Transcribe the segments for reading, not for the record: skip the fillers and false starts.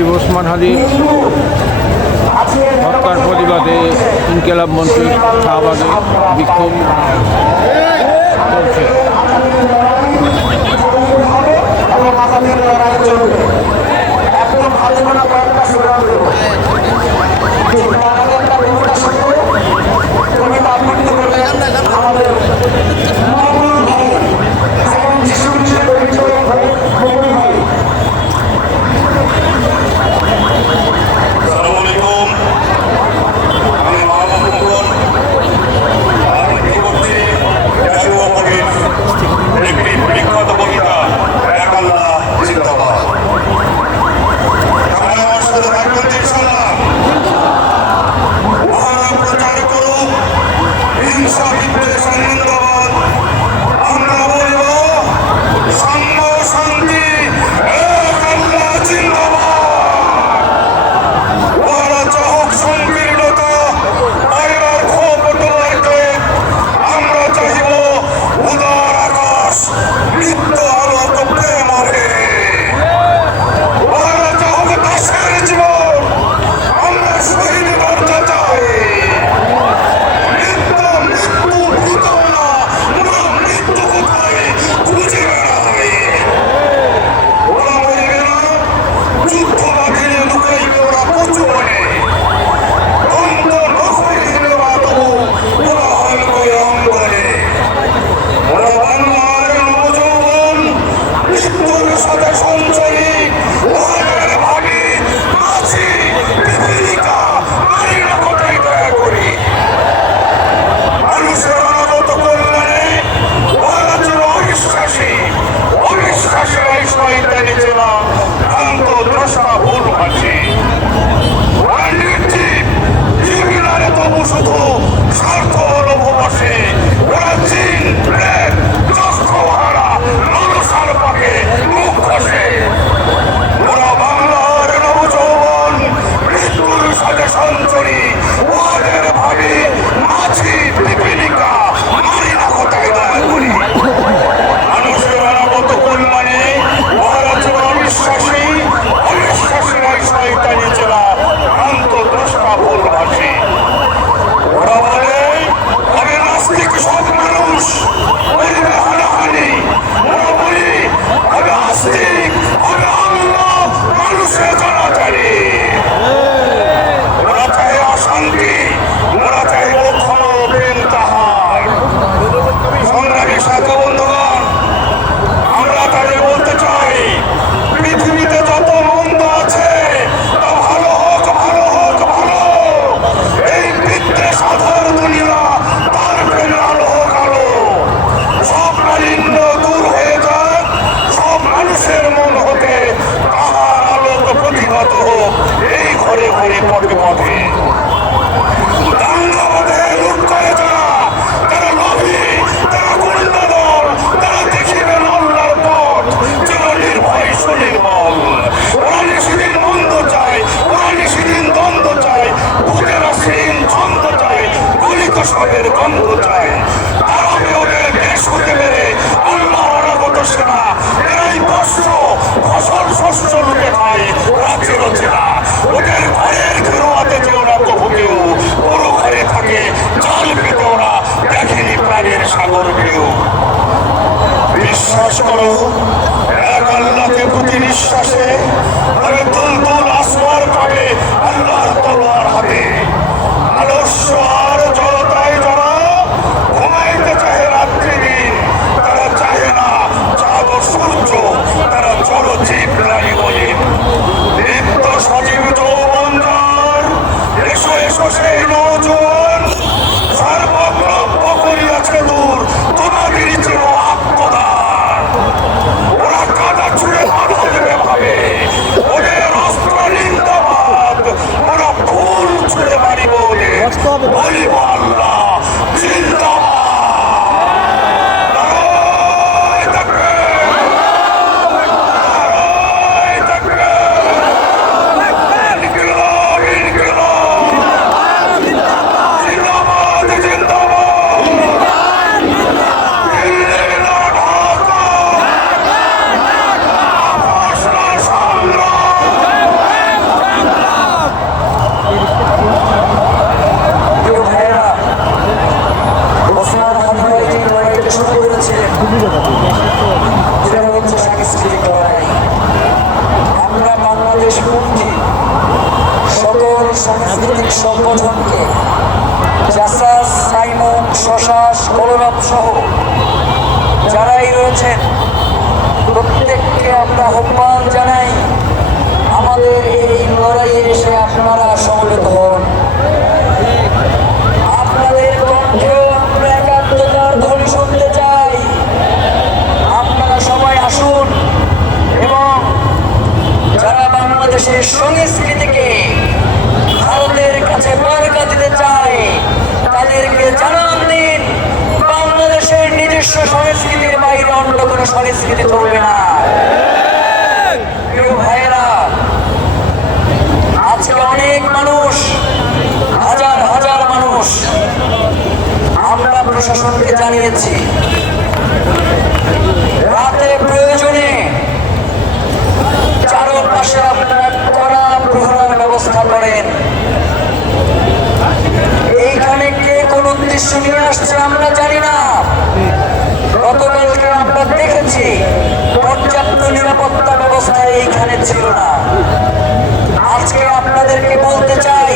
হাবিব ওসমান হাদির হত্যার প্রতিবাদে ইনকিলাব মঞ্চে শাহবাগে বিক্ষোভ চলছে। সাংস্কৃতিক সংগঠনকে জাসাস, সাইমন, শশাস, কলরব সহ যারাই রয়েছেন প্রত্যেককে আমরা আহ্বান জানাই আমাদের এই লড়াইয়ে এসে আপনারা সমবেত হন। আপনাদের কণ্ঠেও আমরা একাত্মতার ধ্বনি শুনতে চাই। আপনারা সবাই আসুন এবং যারা বাংলাদেশের সংস্কৃতিকে ভারতের কাছে মার্কা দিতে চায় তাদেরকে জানান দিন বাংলাদেশের নিজস্ব সংস্কৃতির বাইরে অন্য কোনো সংস্কৃতি চলবে না। প্রিয় ভাইয়েরা, আজকে অনেক মানুষ, হাজার হাজার মানুষ আমরা প্রশাসনকে জানিয়েছি রাতে প্রয়োজনে চারপাশে আপনারা কড়া প্রহরার ব্যবস্থা করেন। এইখানে কে কোন উদ্দেশ্য নিয়ে আসছে আমরা জানি না। গতকালকে আমরা দেখেছি পর্যাপ্ত নিরাপত্তা ব্যবস্থা এইখানে ছিল না। আজকে আপনাদেরকে বলতে চাই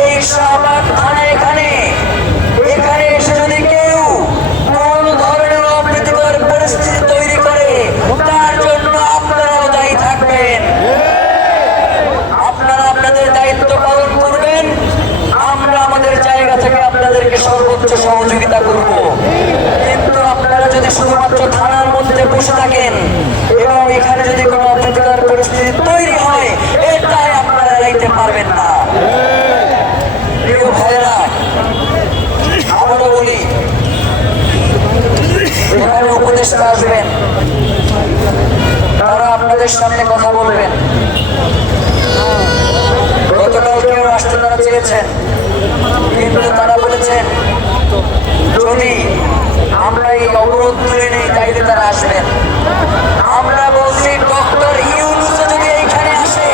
এই শাহবাগ থানা এখানে এসে যদি কেউ কোন ধরনের অপ্রীতিকর পরিস্থিতি তৈরি করে তার জন্য আপনারাও দায়ী থাকবেন। আপনারা আপনাদের দায়িত্ব পালন করবেন, আমরা আমাদের জায়গা থেকে আপনাদেরকে সর্বোচ্চ সহযোগিতা করব। কিন্তু আপনারা যদি শুধুমাত্র থানার মধ্যে বসে থাকেন এবং এখানে যদি কোনো অপ্রীতিকর পরিস্থিতি তৈরি হয় এটাই আপনারা এড়াইতে পারবেন না। প্রিয় ভাইয়েরা, আবারও বলি, এখানে উপদেষ্টা আসবেন, তারা আপনাদের সামনে কথা বলবেন। গতকালকেও আসতে তারা চেয়েছেন, কিন্তু তারা বলেছেন যদি আমরা এই অবরোধ তুলে নেই তাইলে তারা আসবেন। আমরা বলছি ডক্টর ইউনূস যদি এইখানে আসে,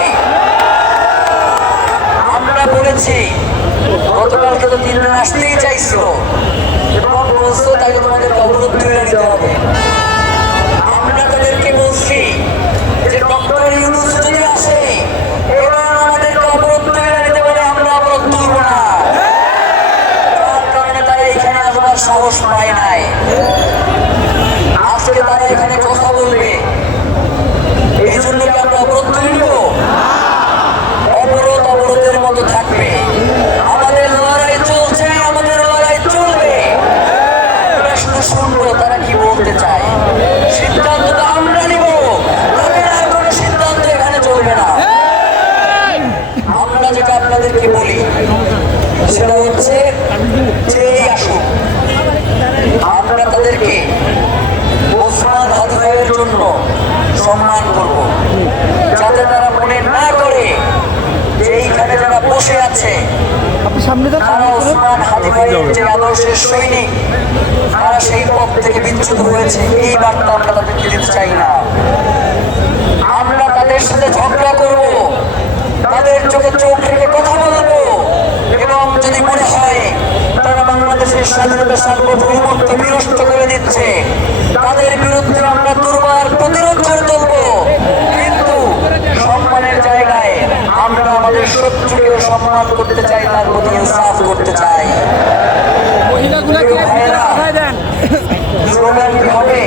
আমরা বলেছি গতকালকে তো 3 জন আসতেই চাইছিল এবং বলছো তাকে তোমাদের অবরোধ তুলে নিতে হবে। আমরা তাদেরকে বলছি যে ডক্টর ইউনূস যদি আসে এবং আমাদেরকে অবরোধ তুলে নিতে বলে আমরা অবরোধ তুলব না। যার কারণে তারা এখানে আসবার সাহস পায় নাই। আজকে তারা এখানে কথা বলবে, এই জন্য কি আমরা অবরোধ তুলব? অবরোধ অবরোধের মতো থাকবে। আমাদের লড়াই চলছে, আমাদের লড়াই চলবে। আমরা শুধু শুনবো তারা কি বলতে চায়, সিদ্ধান্তটা আমরা নিব। তাদের আর কোনো সিদ্ধান্ত এখানে চলবে না। আমরা যেটা আপনাদেরকে বলি সেটা হচ্ছে যেই আসুক আমরা তাদেরকে ওসমান হাদি ভাইয়ের জন্য সম্মান করব, যাতে তারা মনে না করে যে এইখানে যারা বসে আছে তারা ওসমান হাদি ভাইয়ের যে আদর্শের সৈনিক তারা সেই পথ থেকে বিচ্যুত হয়েছে। এই বার্তা আমরা তাদেরকে দিতে চাই না। আমরা তাদের সাথে ঝগড়া করব, তাদের চোখে চোখ রেখে কথা বলবো এবং যদি মনে হয় তারা বাংলাদেশের স্বাধীনতা সার্বভৌমত্ব বিনষ্ট করে দিচ্ছে তাদের বিরুদ্ধে আমরা দুর্বার প্রতিরোধ করে তুলব। কিন্তু সম্মানের জায়গায় আমরা আমাদের শত্রুকেও সম্মান করতে চাই, তার প্রতি ইনসাফ করতে চাই। স্লোগান কি হবে?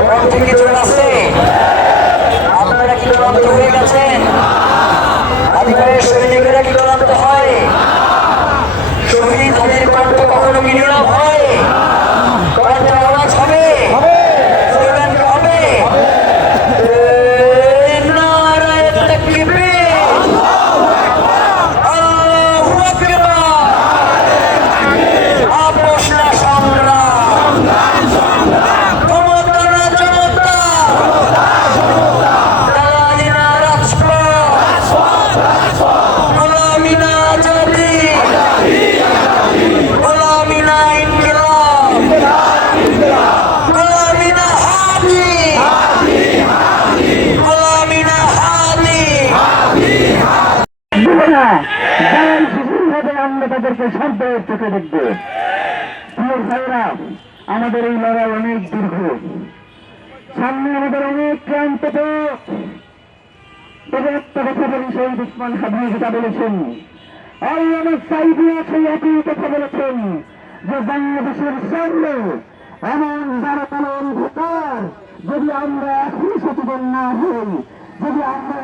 কণ্ঠে কি জোর আছে? আপনারা কি ক্লান্ত হয়ে গেছেন? আদিবাসী সৈনিকেরা কি ক্লান্ত হয়? শহীদ হাদির কণ্ঠ কখনো কি নীরব হয়? কণ্ঠে আওয়াজ হবে, স্লোগান কি হবে? নারায়ে তাকবীর, আল্লাহু আকবার। আপোষ না সংগ্রাম, ক্ষমতা না জনতা, দালালি না রাজপথ, গোলামি না আজাদি, গোলামি না ইনকিলাব, গোলামি না হাদি, গোলামি না হাদি। আমরা তাদেরকে শান্তের চোখে দেখবো। প্রিয় ভাইরা, আমাদের এই লড়াই অনেক দীর্ঘ, সামনে আমাদের অনেক ক্লান্ত। তবে একটা কথা বলি শহীদ উসমান হাদি যেটা বলেছেন, আল্লামা সাইদিয়া সেই একই কথা বলেছেন যে বাংলাদেশের সামনে এমন যারা কালো অন্ধকার যদি আমরা এখনই সচেতন না হই, যদি আমরা